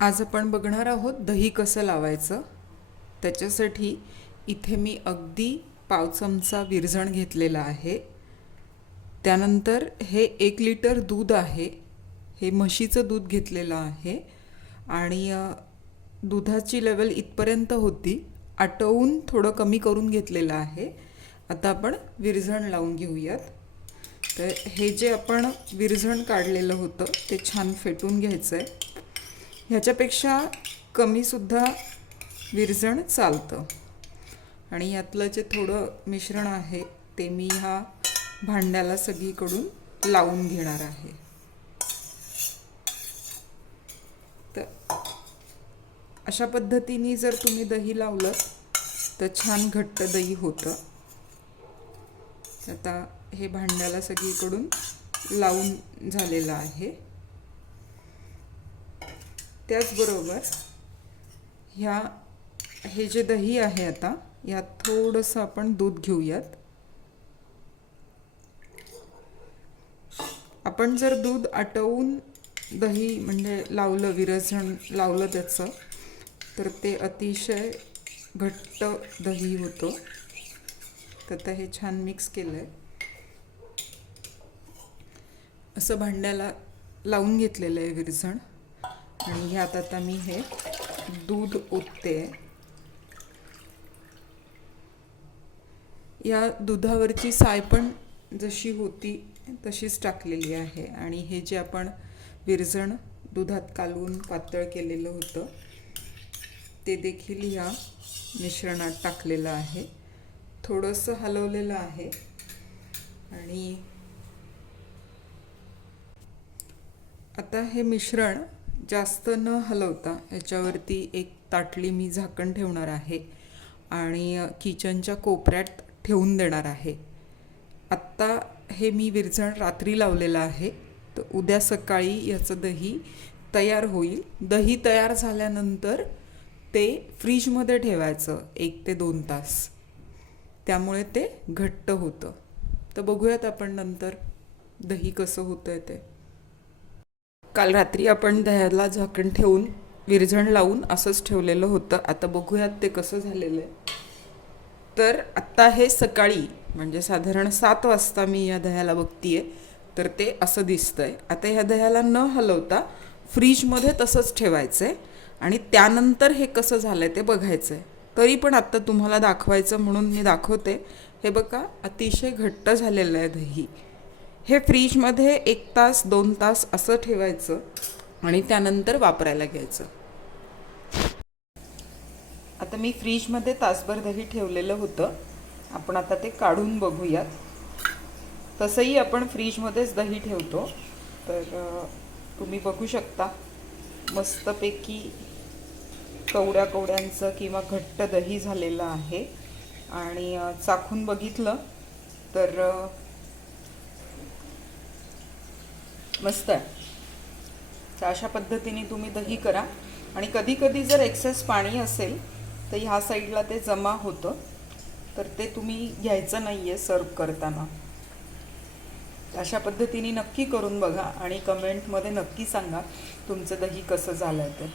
आज आपण बघणार आहोत दही कसं लावायचं? त्याच्यासाठी इथे मी अगदी पाव चमचा विरजण घेतलेला आहे. त्यानंतर हे एक लिटर दूध आहे. हे म्हशीचं दूध घेतलेलं आहे. आणि दुधाची लेवल इथपर्यंत होती. आटवून थोडं कमी करून घेतलेलं आहे. आता आपण विरझण लावून घेऊयात. तर हे जे आपण विरझण काढलेलं होतं ते छान फेटून घ्यायचं आहे ह्याच्यापेक्षा कमीसुद्धा विरजण चालतं. आणि यातलं जे थोडं मिश्रण आहे ते मी ह्या भांड्याला सगळीकडून लावून घेणार आहे. तर अशा पद्धतीने जर तुम्ही दही लावलं तर छान घट्ट दही होतं. आता हे भांड्याला सगळीकडून लावून झालेलं आहे. त्याचबरोबर ह्या हे जे दही आहे आता यात थोडंसं आपण दूध घेऊयात. आपण जर दूध आटवून दही म्हणजे लावलं विरजण लावलं त्याचं तर ते अतिशय घट्ट दही होतं. तर आता हे छान मिक्स केलं आहे असं भांड्याला लावून घेतलेलं आहे विरजण. आणि ह्यात आता मी हे दूध ओतते. या दुधावरची साय पण जशी होती तशीच टाकलेली आहे. आणि हे जे आपण विरजण दुधात कालवून पातळ केलेलं होतं ते देखील या मिश्रणात टाकलेलं आहे. थोडंसं हलवलेलं आहे. आणि आता हे मिश्रण जास्त न हलवता याच्यावरती एक ताटली मी झाकण ठेवणार आहे आणि किचनच्या कोपऱ्यात ठेवून देणार आहे. आत्ता हे मी विरझण रात्री लावलेलं आहे तर उद्या सकाळी याचं दही तयार होईल. दही तयार झाल्यानंतर ते फ्रीजमध्ये ठेवायचं एक ते दोन तास. त्यामुळे ते घट्ट होतं. तर बघूयात आपण नंतर दही कसं होतं आहे ते. काल रात्री आपण दह्याला झाकण ठेवून विरझण लावून असंच ठेवलेलं होतं. आता बघूयात ते कसं झालेलं आहे. तर आत्ता हे सकाळी म्हणजे साधारण सात वाजता मी या दह्याला बघतीये तर ते असं दिसतं आहे आता ह्या दह्याला न हलवता फ्रीजमध्ये तसंच ठेवायचं आहे आणि त्यानंतर हे कसं झालं आहे ते बघायचं आहे तरी पण आत्ता तुम्हाला दाखवायचं म्हणून मी दाखवते. हे बघा अतिशय घट्ट झालेलं आहे दही. हे फ्रीजमध्ये एक तास दोन तास असं ठेवायचं आणि त्यानंतर वापरायला घ्यायचं. आता मी फ्रीजमध्ये तासभर दही ठेवलेलं होतं. आपण आता ते काढून बघूयात. तसंही आपण फ्रीजमध्येच दही ठेवतो. तर तुम्ही बघू शकता मस्तपैकी कवड्या कवड्यांचं किंवा घट्ट दही झालेलं आहे. आणि चाखून बघितलं तर मस्त आहे. तर अशा पद्धतीने तुम्ही दही करा. आणि कधी कधी जर एक्सेस पाणी असेल तर ह्या साईडला ते जमा होतं. तर ते तुम्ही घ्यायचं नाही आहे सर्व करताना. अशा पद्धतीने नक्की करून बघा आणि कमेंटमध्ये नक्की सांगा तुमचं दही कसं झालं आहे ते.